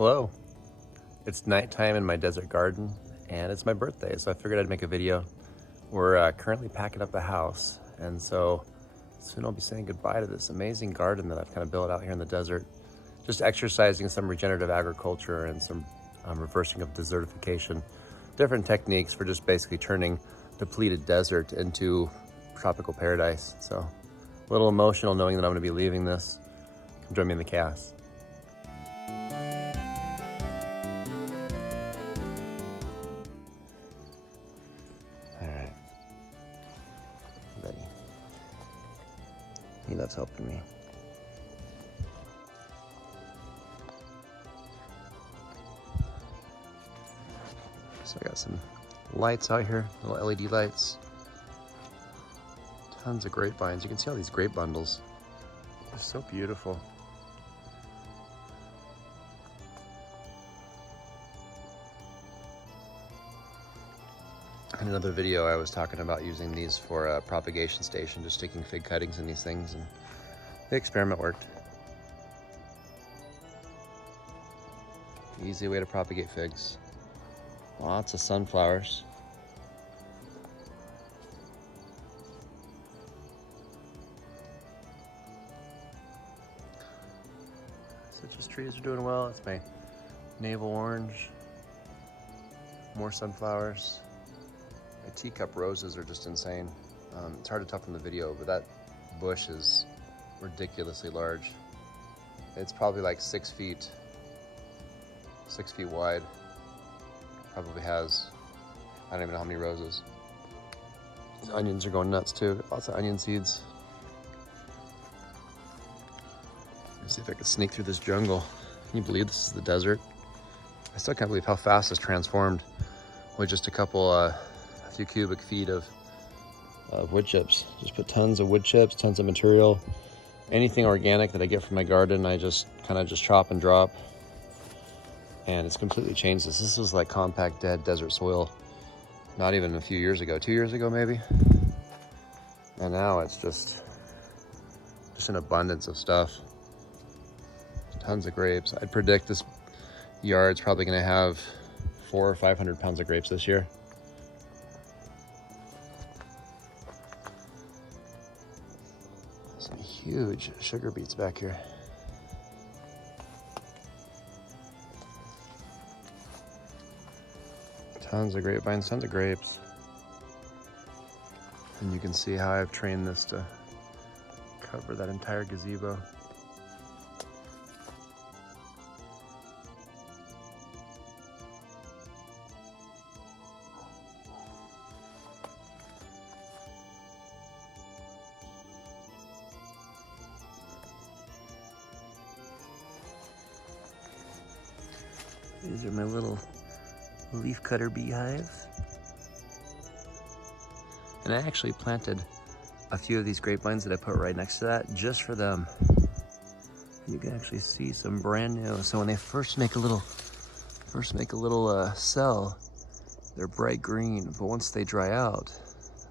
Hello. It's nighttime in my desert garden and it's my birthday, so I figured I'd make a video. We're currently packing up the house, and so soon I'll be saying goodbye to this amazing garden that I've kind of built out here in the desert. Just exercising some regenerative agriculture and some reversing of desertification. Different techniques for just basically turning depleted desert into tropical paradise. So a little emotional knowing that I'm gonna be leaving this. Come join me in the chaos. He loves helping me. So I got some lights out here, little LED lights. Tons of grapevines. You can see all these grape bundles. They're so beautiful. In another video, I was talking about using these for a propagation station, just sticking fig cuttings in these things, and the experiment worked. Easy way to propagate figs. Lots of sunflowers. Citrus trees are doing well. It's my navel orange. More sunflowers. My teacup roses are just insane. It's hard to tell from the video, but that bush is ridiculously large. It's probably like 6 feet wide. Probably has, I don't even know how many roses. These onions are going nuts too. Lots of onion seeds. Let's see if I can sneak through this jungle. Can you believe this is the desert? I still can't believe how fast it's transformed with just a few cubic feet of wood chips. Just put tons of wood chips, tons of material. Anything organic that I get from my garden, I just kind of chop and drop. And it's completely changed this. This was like compact, dead desert soil not even a few years ago, 2 years ago maybe. And now it's just an abundance of stuff. Tons of grapes. I'd predict this yard's probably gonna have 400 or 500 pounds of grapes this year. Some huge sugar beets back here. Tons of grapevines, tons of grapes. And you can see how I've trained this to cover that entire gazebo. These are my little leaf cutter beehives. And I actually planted a few of these grapevines that I put right next to that just for them. You can actually see some brand new. So when they first make a little cell, they're bright green, but once they dry out,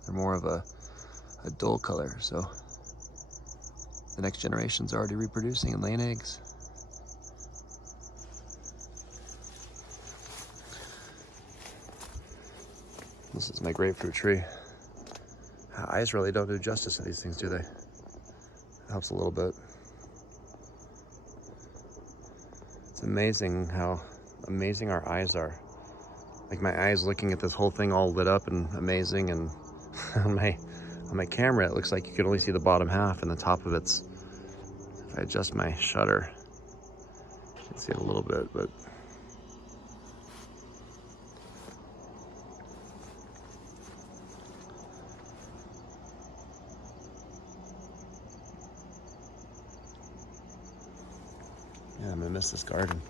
they're more of a dull color. So the next generation's already reproducing and laying eggs. This is my grapefruit tree. Eyes really don't do justice to these things, do they? It helps a little bit. It's amazing how amazing our eyes are. Like my eyes looking at this whole thing all lit up and amazing, and on my camera it looks like you can only see the bottom half, and the top of it's, if I adjust my shutter, you can see it a little bit, but yeah, I'm gonna miss this garden.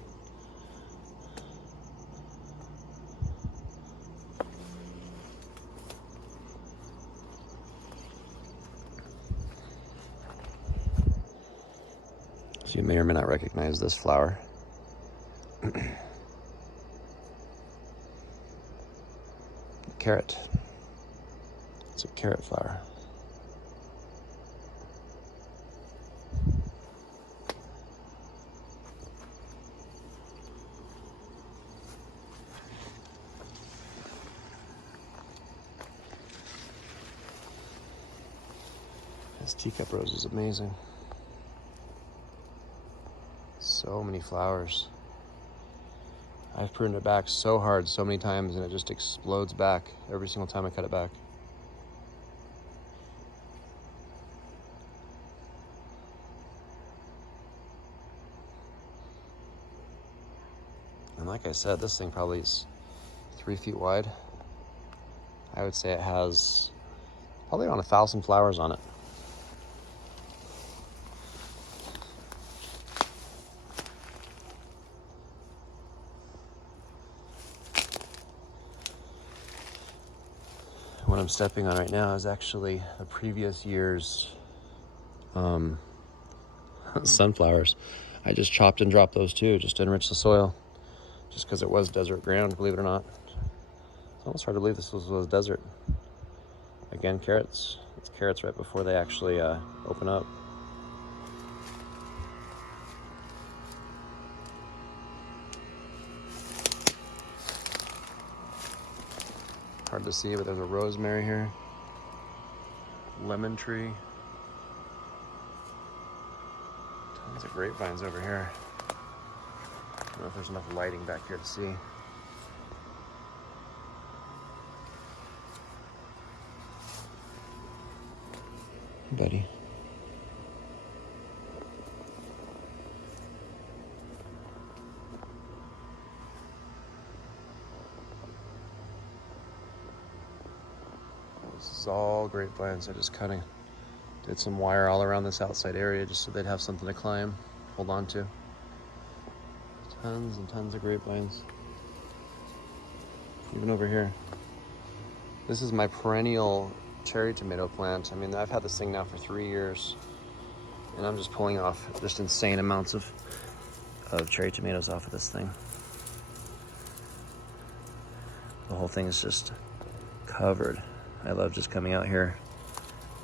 So you may or may not recognize this flower. Carrot. It's a carrot flower. This teacup rose is amazing. So many flowers. I've pruned it back so hard so many times and it just explodes back every single time I cut it back. And like I said, this thing probably is 3 feet wide. I would say it has probably around 1,000 flowers on it. What I'm stepping on right now is actually the previous year's sunflowers. I just chopped and dropped those too, just to enrich the soil, just because it was desert ground, believe it or not. It's almost hard to believe this was desert. Again, carrots. It's carrots right before they actually open up. Hard to see, but there's a rosemary here. Lemon tree. Tons of grapevines over here. I don't know if there's enough lighting back here to see. Buddy. This is all grapevines. I just kind of did some wire all around this outside area just so they'd have something to climb, hold on to. Tons and tons of grapevines. Even over here. This is my perennial cherry tomato plant. I mean, I've had this thing now for 3 years and I'm just pulling off just insane amounts of cherry tomatoes off of this thing. The whole thing is just covered. I love just coming out here,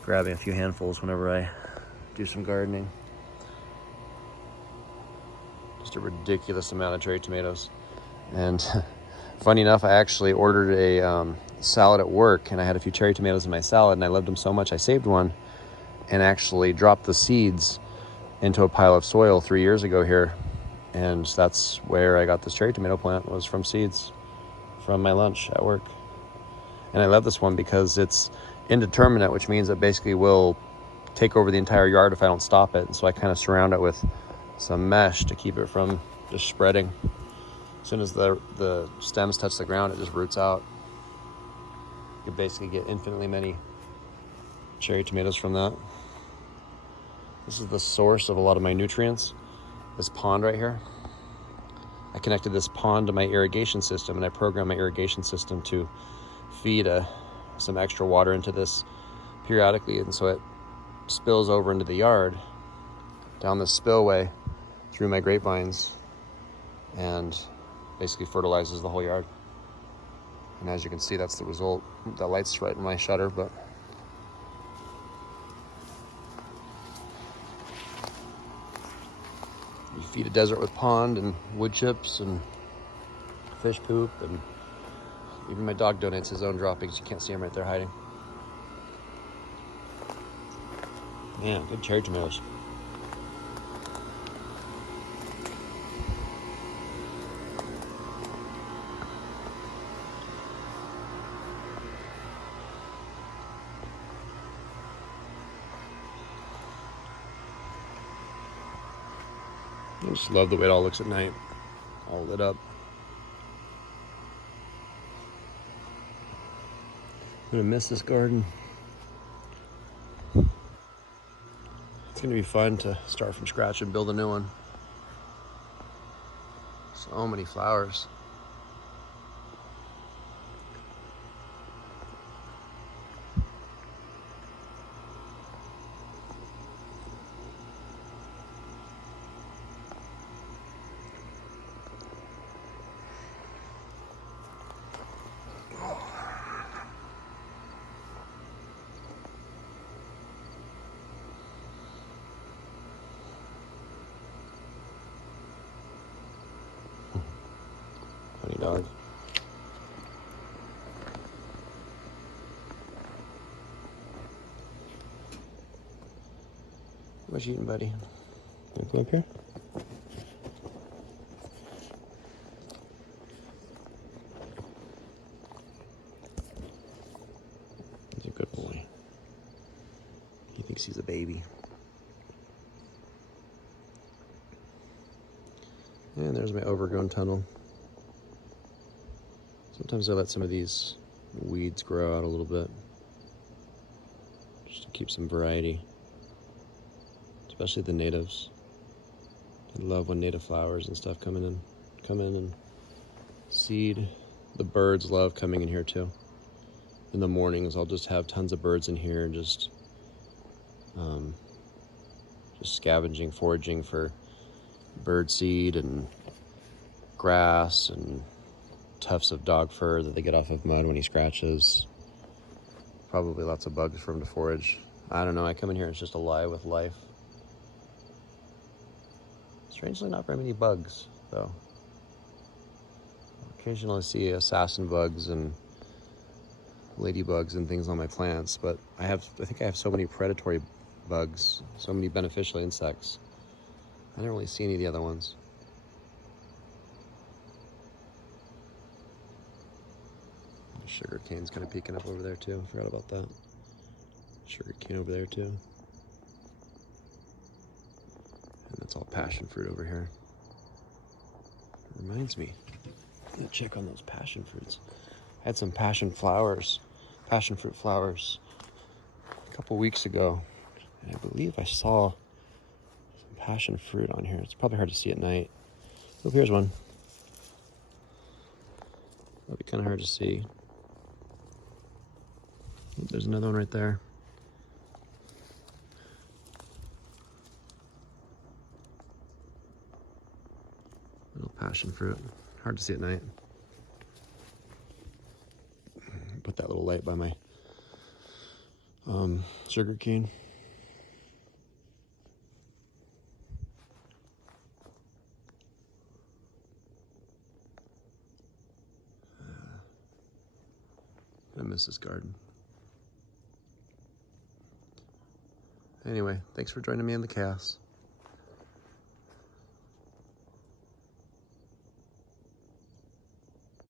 grabbing a few handfuls whenever I do some gardening. Just a ridiculous amount of cherry tomatoes. And funny enough, I actually ordered a salad at work and I had a few cherry tomatoes in my salad and I loved them so much I saved one and actually dropped the seeds into a pile of soil 3 years ago here. And that's where I got this cherry tomato plant, was from seeds from my lunch at work. And I love this one because it's indeterminate, which means it basically will take over the entire yard if I don't stop it. And so I kind of surround it with some mesh to keep it from just spreading. As soon as the stems touch the ground, it just roots out. You basically get infinitely many cherry tomatoes from that. This is the source of a lot of my nutrients. This pond right here. I connected this pond to my irrigation system and I programmed my irrigation system to feed some extra water into this periodically, and so it spills over into the yard down the spillway through my grapevines and basically fertilizes the whole yard. And as you can see, that's the result. That light's right in my shutter, but you feed a desert with pond and wood chips and fish poop, and even my dog donates his own droppings. You can't see him right there hiding. Man, good cherry tomatoes. I just love the way it all looks at night, all lit up. I'm gonna miss this garden. It's gonna be fun to start from scratch and build a new one. So many flowers. Funny dog. much eating, buddy. Wanna come up here? He's a good boy. He thinks he's a baby. And there's my overgrown tunnel. Sometimes I let some of these weeds grow out a little bit, just to keep some variety, especially the natives. I love when native flowers and stuff come in and seed. The birds love coming in here too. In the mornings, I'll just have tons of birds in here, just scavenging, foraging for bird seed and grass and tufts of dog fur that they get off of Mud when he scratches. Probably lots of bugs for him to forage. I don't know, I come in here, it's just alive with life. Strangely, not very many bugs, though. Occasionally see assassin bugs and ladybugs and things on my plants, but I think I have so many predatory bugs, so many beneficial insects. I don't really see any of the other ones. Sugar cane's kind of peeking up over there too. Forgot about that. Sugar cane over there too. And that's all passion fruit over here. It reminds me, I'm gonna check on those passion fruits. I had some passion fruit flowers a couple weeks ago. And I believe I saw some passion fruit on here. It's probably hard to see at night. Oh, here's one. That'd be kind of hard to see. There's another one right there. Little passion fruit. Hard to see at night. Put that little light by my sugar cane. I miss this garden. Anyway, thanks for joining me in the chaos.